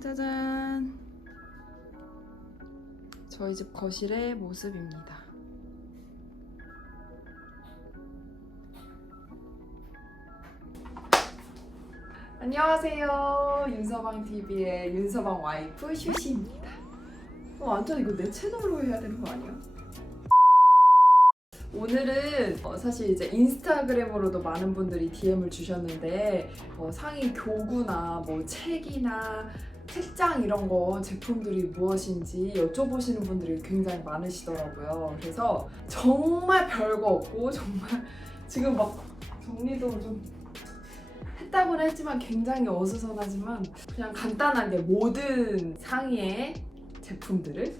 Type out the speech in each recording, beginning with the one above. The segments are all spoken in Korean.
짜잔! 저희 집 거실의 모습입니다. 안녕하세요. 윤서방TV의 윤서방 와이프 슈시입니다. 완전 이거 내 채널로 해야 되는 거 아니야? 오늘은 사실 이제 인스타그램으로도 많은 분들이 DM을 주셨는데 상의 교구나 뭐 책이나 책장 이런 거 제품들이 무엇인지 여쭤보시는 분들이 굉장히 많으시더라고요. 그래서 정말 별거 없고 정말 지금 막 정리도 좀 했다고는 했지만 굉장히 어수선하지만 그냥 간단하게 모든 상의의 제품들을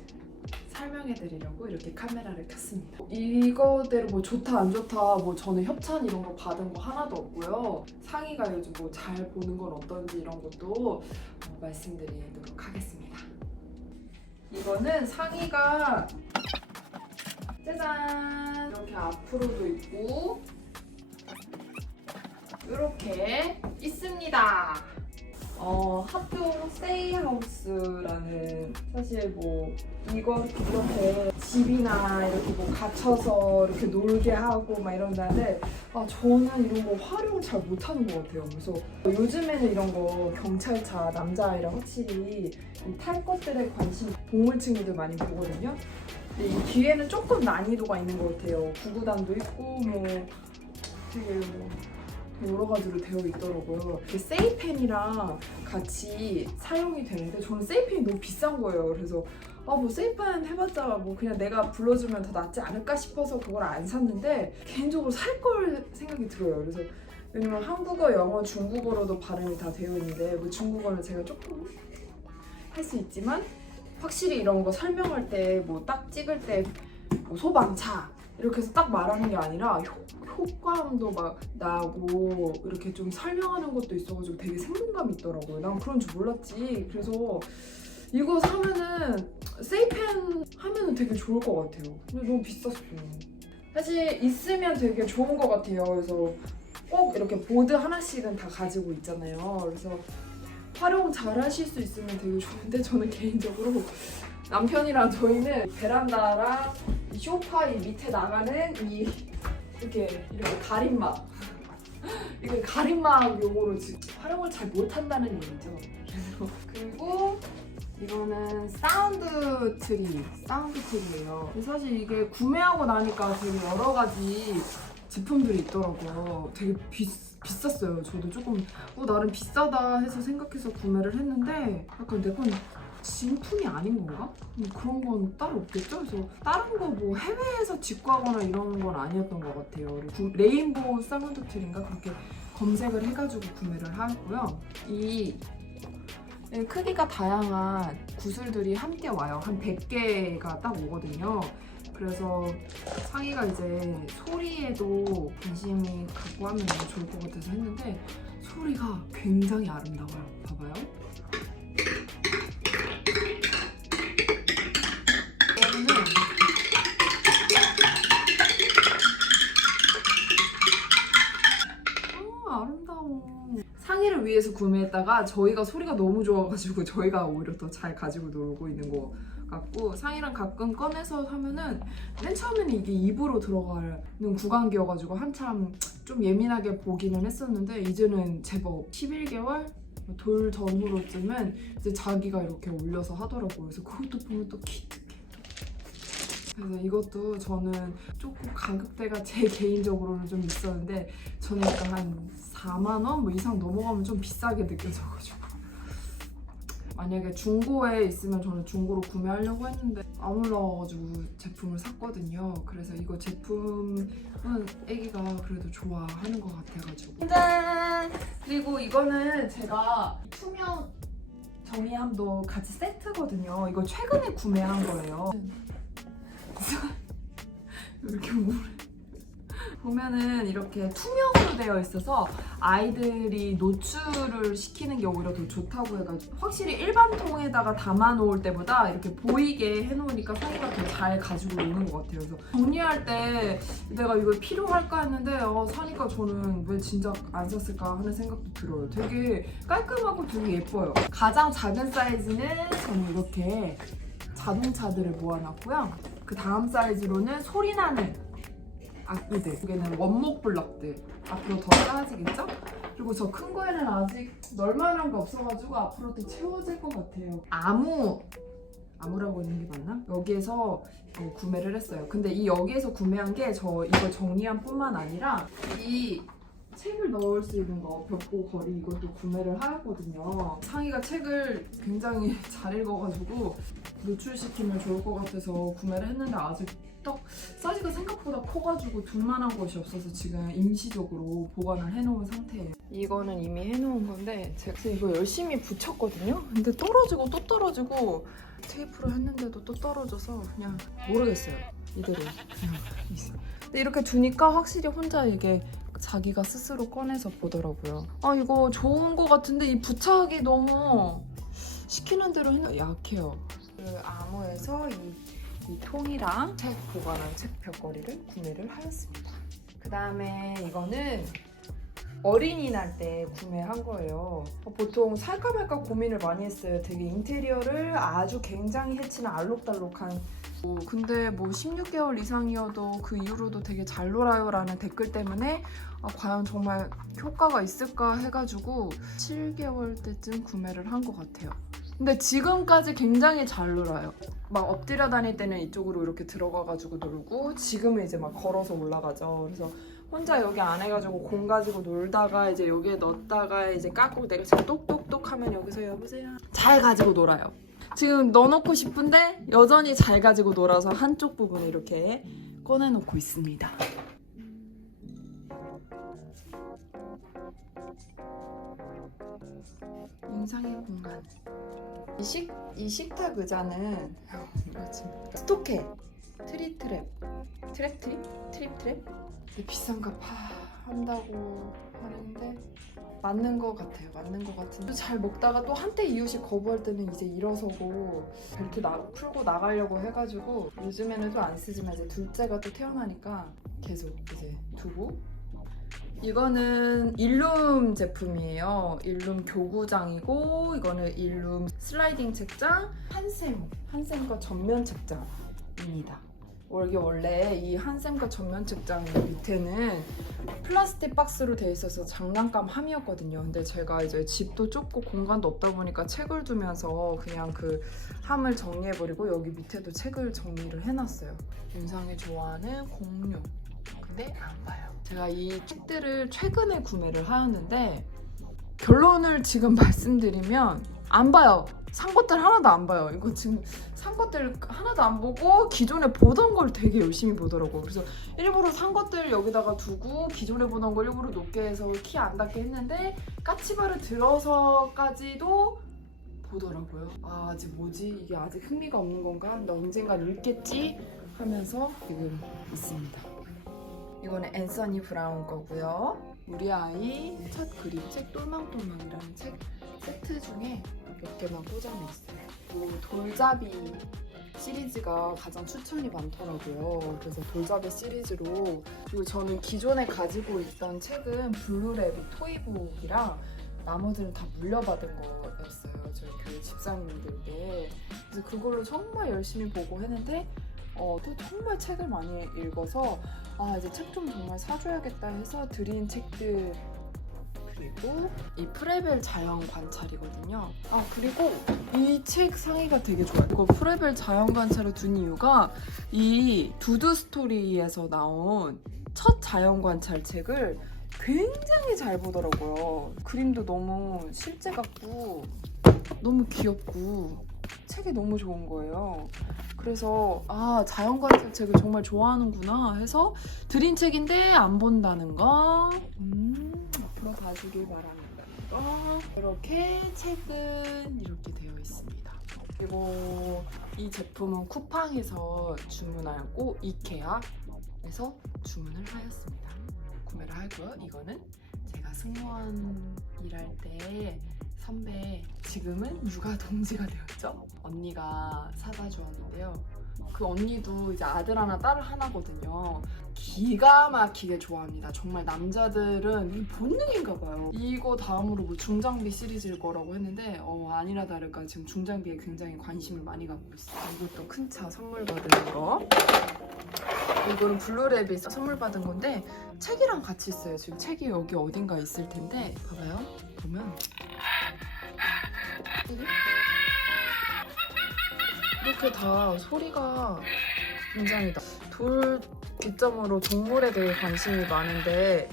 설명해 드리려고 이렇게 카메라를 켰습니다. 이거대로 뭐 좋다 안 좋다 뭐 저는 협찬 이런 거 받은 거 하나도 없고요. 상의가 요즘 뭐 잘 보는 건 어떤지 이런 것도 말씀드리도록 하겠습니다. 이거는 상의가 짜잔 이렇게 앞으로도 있고 이렇게 있습니다. 합동 세이하우스라는 사실 뭐 이렇게 집이나 이렇게 뭐 갇혀서 이렇게 놀게 하고 막 이런다는데 저는 이런 거 활용을 잘 못하는 것 같아요. 그래서 요즘에는 이런 거 경찰차 남자아이랑 확실히 이 탈 것들에 관심 동물 친구들 많이 보거든요. 근데 이 뒤에는 조금 난이도가 있는 것 같아요. 구구단도 있고 뭐 되게 뭐 여러 가지로 되어 있더라고요. 세이펜이랑 같이 사용이 되는데 저는 세이펜이 너무 비싼 거예요. 그래서 뭐 세이펜 해봤자 뭐 그냥 내가 불러주면 더 낫지 않을까 싶어서 그걸 안 샀는데 개인적으로 살 걸 생각이 들어요. 그래서 왜냐면 한국어, 영어, 중국어로도 발음이 다 되어 있는데 뭐 중국어는 제가 조금 할 수 있지만 확실히 이런 거 설명할 때 뭐 딱 찍을 때 뭐 소방차 이렇게 해서 딱 말하는 게 아니라 효과음도 막 나고 이렇게 좀 설명하는 것도 있어가지고 되게 생동감이 있더라고요. 난 그런 줄 몰랐지. 그래서 이거 사면은 세이펜 하면은 되게 좋을 것 같아요. 근데 너무 비쌌어. 사실 있으면 되게 좋은 것 같아요. 그래서 꼭 이렇게 보드 하나씩은 다 가지고 있잖아요. 그래서 활용 잘 하실 수 있으면 되게 좋은데 저는 개인적으로 남편이랑 저희는 베란다랑 이 소파 이 밑에 나가는 이렇게 가림막 이거 가림막 용어로 지금 활용을 잘 못한다는 얘기죠. 그리고 이거는 사운드 트리예요. 사실 이게 구매하고 나니까 되게 여러 가지 제품들이 있더라고요. 되게 비쌌어요. 저도 조금 나름 비싸다 해서 생각해서 구매를 했는데 약간 내건 진품이 아닌 건가? 그런 건 따로 없겠죠? 그래서 다른 거 뭐 해외에서 직구하거나 이런 건 아니었던 것 같아요. 레인보우 사운드 트리인가 그렇게 검색을 해가지고 구매를 하고요. 이 크기가 다양한 구슬들이 함께 와요. 한 100개가 딱 오거든요. 그래서 상의가 이제 소리에도 관심이 갖고 하면 너무 좋을 것 같아서 했는데 소리가 굉장히 아름다워요. 봐봐요. 아름다워. 상의를 위해서 구매했다가 저희가 소리가 너무 좋아가지고 저희가 오히려 더 잘 가지고 놀고 있는 것 같고 상의랑 가끔 꺼내서 하면은 맨 처음에는 이게 입으로 들어가는 구강기여가지고 한참 좀 예민하게 보기는 했었는데 이제는 제법 11개월? 돌 전후로쯤은 이제 자기가 이렇게 올려서 하더라고요. 그래서 그것도 보면 또 기특해. 그래서 이것도 저는 조금 가격대가 제 개인적으로는 좀 있었는데 저는 약간 한 4만 원 뭐 이상 넘어가면 좀 비싸게 느껴져가지고 만약에 중고에 있으면 저는 중고로 구매하려고 했는데 안 올라와가지고 제품을 샀거든요. 그래서 이거 제품은 애기가 그래도 좋아하는 것 같아가지고 짠! 그리고 이거는 제가 투명 정리함도 같이 세트거든요. 이거 최근에 구매한 거예요. 이렇게 오래 보면은 이렇게 투명으로 되어 있어서 아이들이 노출을 시키는 게 오히려 더 좋다고 해가지고 확실히 일반 통에다가 담아 놓을 때보다 이렇게 보이게 해놓으니까 상의가 더 잘 가지고 노는 것 같아요. 그래서 정리할 때 내가 이거 필요할까 했는데 사니까 저는 왜 진짜 안 샀을까 하는 생각도 들어요. 되게 깔끔하고 되게 예뻐요. 가장 작은 사이즈는 저는 이렇게 자동차들을 모아놨고요. 그 다음 사이즈로는 소리나는 악기들, 여기는 원목 블럭들 앞으로 더 작아지겠죠? 그리고 저 큰 거에는 아직 널만한 게 없어가지고 앞으로 더 채워질 것 같아요. 아무라고 있는 게 맞나? 여기에서 구매를 했어요. 근데 이 여기에서 구매한 게 저 이거 정리함 뿐만 아니라 이 책을 넣을 수 있는 거 벽보 거리 이것도 구매를 하였거든요. 상희가 책을 굉장히 잘 읽어가지고 노출시키면 좋을 것 같아서 구매를 했는데 아직 딱 사이즈가 생각보다 커가지고 둘만한 곳이 없어서 지금 임시적으로 보관을 해놓은 상태예요. 이거는 이미 해놓은 건데 제가 이거 열심히 붙였거든요. 근데 떨어지고 또 떨어지고 테이프로 했는데도 또 떨어져서 그냥 모르겠어요. 이대로 그냥 있어요. 근데 이렇게 두니까 확실히 혼자 이게 자기가 스스로 꺼내서 보더라고요. 아 이거 좋은 거 같은데 이 부착이 너무 시키는 대로 약해요. 그 아무에서 이 통이랑 책 보관한 책 벽걸이를 구매를 하였습니다. 그 다음에 이거는 어린이날 때 구매한 거예요. 보통 살까 말까 고민을 많이 했어요. 되게 인테리어를 아주 굉장히 해치는 알록달록한 근데 뭐 16개월 이상이어도 그 이후로도 되게 잘 놀아요 라는 댓글 때문에 과연 정말 효과가 있을까 해가지고 7개월 때쯤 구매를 한 것 같아요. 근데 지금까지 굉장히 잘 놀아요. 막 엎드려 다닐 때는 이쪽으로 이렇게 들어가가지고 놀고 지금은 이제 막 걸어서 올라가죠. 그래서 혼자 여기 안 해가지고 공 가지고 놀다가 이제 여기에 넣었다가 이제 깎고 내가 진짜 똑똑똑 하면 여기서 여보세요 잘 가지고 놀아요. 지금 넣어놓고 싶은데 여전히 잘 가지고 놀아서 한쪽 부분을 이렇게 꺼내놓고 있습니다. 인상의 공간. 이 식탁 의자는 스토케 트립 비싼가 한다고 하는데 맞는 것 같아요. 맞는 것 같은데 잘 먹다가 또 한때 이웃이 거부할 때는 이제 일어서고 이렇게 풀고 나가려고 해가지고 요즘에는 좀 안 쓰지만 이제 둘째가 또 태어나니까 계속 이제 두고. 이거는 일룸 제품이에요. 일룸 교구장이고 이거는 일룸 슬라이딩 책장 한샘과 전면 책장입니다. 이게 원래 이 한샘과 전면 책장 밑에는 플라스틱 박스로 되어 있어서 장난감 함이었거든요. 근데 제가 이제 집도 좁고 공간도 없다 보니까 책을 두면서 그냥 그 함을 정리해버리고 여기 밑에도 책을 정리를 해놨어요. 윤상이 좋아하는 공룡. 근데 안 봐요. 제가 이 책들을 최근에 구매를 하였는데 결론을 지금 말씀드리면 안 봐요. 산 것들 하나도 안 봐요. 이거 지금 산 것들 하나도 안 보고 기존에 보던 걸 되게 열심히 보더라고요. 그래서 일부러 산 것들 여기다가 두고 기존에 보던 걸 일부러 높게 해서 키 안 닿게 했는데 까치발을 들어서까지도 보더라고요. 아직 뭐지? 이게 아직 흥미가 없는 건가? 나 언젠간 읽겠지? 하면서 지금 있습니다. 이거는 앤서니 브라운 거고요. 우리 아이 첫 그림책 똘망똘망이라는 책 세트 중에 몇 개만 꽂아냈어요. 돌잡이 시리즈가 가장 추천이 많더라고요. 그래서 돌잡이 시리즈로 그리고 저는 기존에 가지고 있던 책은 블루레빗 토이북이랑 나머지는 다 물려받은 거였어요. 저희 교회 집사님들께. 그래서 그걸로 정말 열심히 보고 했는데 또 정말 책을 많이 읽어서 이제 책 좀 정말 사줘야겠다 해서 드린 책들 그리고 이 프레벨 자연 관찰이거든요. 그리고 이 책 상의가 되게 좋아요. 이거 프레벨 자연 관찰을 둔 이유가 이 두두 스토리에서 나온 첫 자연 관찰 책을 굉장히 잘 보더라고요. 그림도 너무 실제 같고 너무 귀엽고 책이 너무 좋은 거예요. 그래서 자연 관찰 책을 정말 좋아하는구나 해서 드린 책인데 안 본다는 거 앞으로 봐주길 바랍니다. 이렇게 책은 이렇게 되어 있습니다. 그리고 이 제품은 쿠팡에서 주문하였고 이케아에서 주문을 하였습니다. 구매를 하고요. 이거는 제가 승무원 일할 때 선배, 지금은 육아 동지가 되었죠. 언니가 사다 주었는데요. 그 언니도 이제 아들 하나 딸 하나거든요. 기가 막히게 좋아합니다. 정말 남자들은 이 본능인가 봐요. 이거 다음으로 뭐 중장비 시리즈일 거라고 했는데 아니라 다를까 지금 중장비에 굉장히 관심을 많이 갖고 있어요. 이것도 큰 차 선물 받은 거. 이거는 블루랩이 선물 받은 건데 책이랑 같이 있어요. 지금 책이 여기 어딘가 있을 텐데 봐봐요. 보면 이렇게 다 소리가 굉장히 돌 기점으로 동물에 대해 관심이 많은데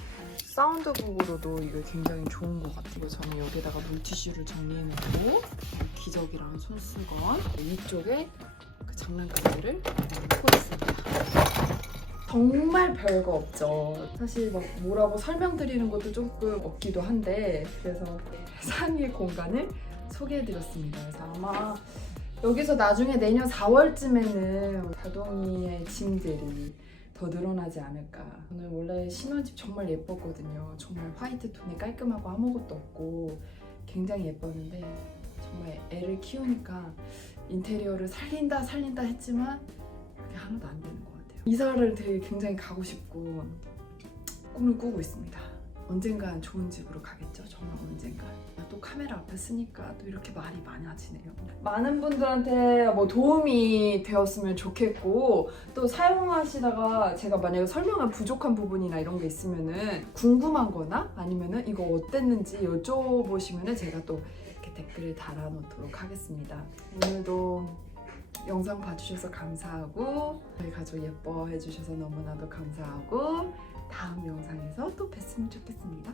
사운드북으로도 이게 굉장히 좋은 것 같아요. 저는 여기다가 물티슈를 정리해놓고 기저귀랑 손수건 위쪽에 그 장난감들을 놓고 있습니다. 정말 별거 없죠. 사실 막 뭐라고 설명드리는 것도 조금 없기도 한데 그래서 상위 공간을 소개해드렸습니다. 그래서 아마 여기서 나중에 내년 4월쯤에는 다동이의 짐들이 더 늘어나지 않을까. 저는 원래 신혼집 정말 예뻤거든요. 정말 화이트 톤에 깔끔하고 아무것도 없고 굉장히 예뻤는데 정말 애를 키우니까 인테리어를 살린다 했지만 그게 하나도 안 되는 것 같아요. 이사를 되게 굉장히 가고 싶고 꿈을 꾸고 있습니다. 언젠간 좋은 집으로 가겠죠. 정말 언젠간. 또 카메라 앞에 쓰니까 또 이렇게 말이 많아지네요. 많은 분들한테 뭐 도움이 되었으면 좋겠고 또 사용하시다가 제가 만약에 설명한 부족한 부분이나 이런 게 있으면은 궁금한 거나 아니면은 이거 어땠는지 여쭤보시면은 제가 또 이렇게 댓글을 달아놓도록 하겠습니다. 오늘도 영상 봐주셔서 감사하고 저희 가족 예뻐해 주셔서 너무나도 감사하고 다음 영상에서 또 뵀으면 좋겠습니다.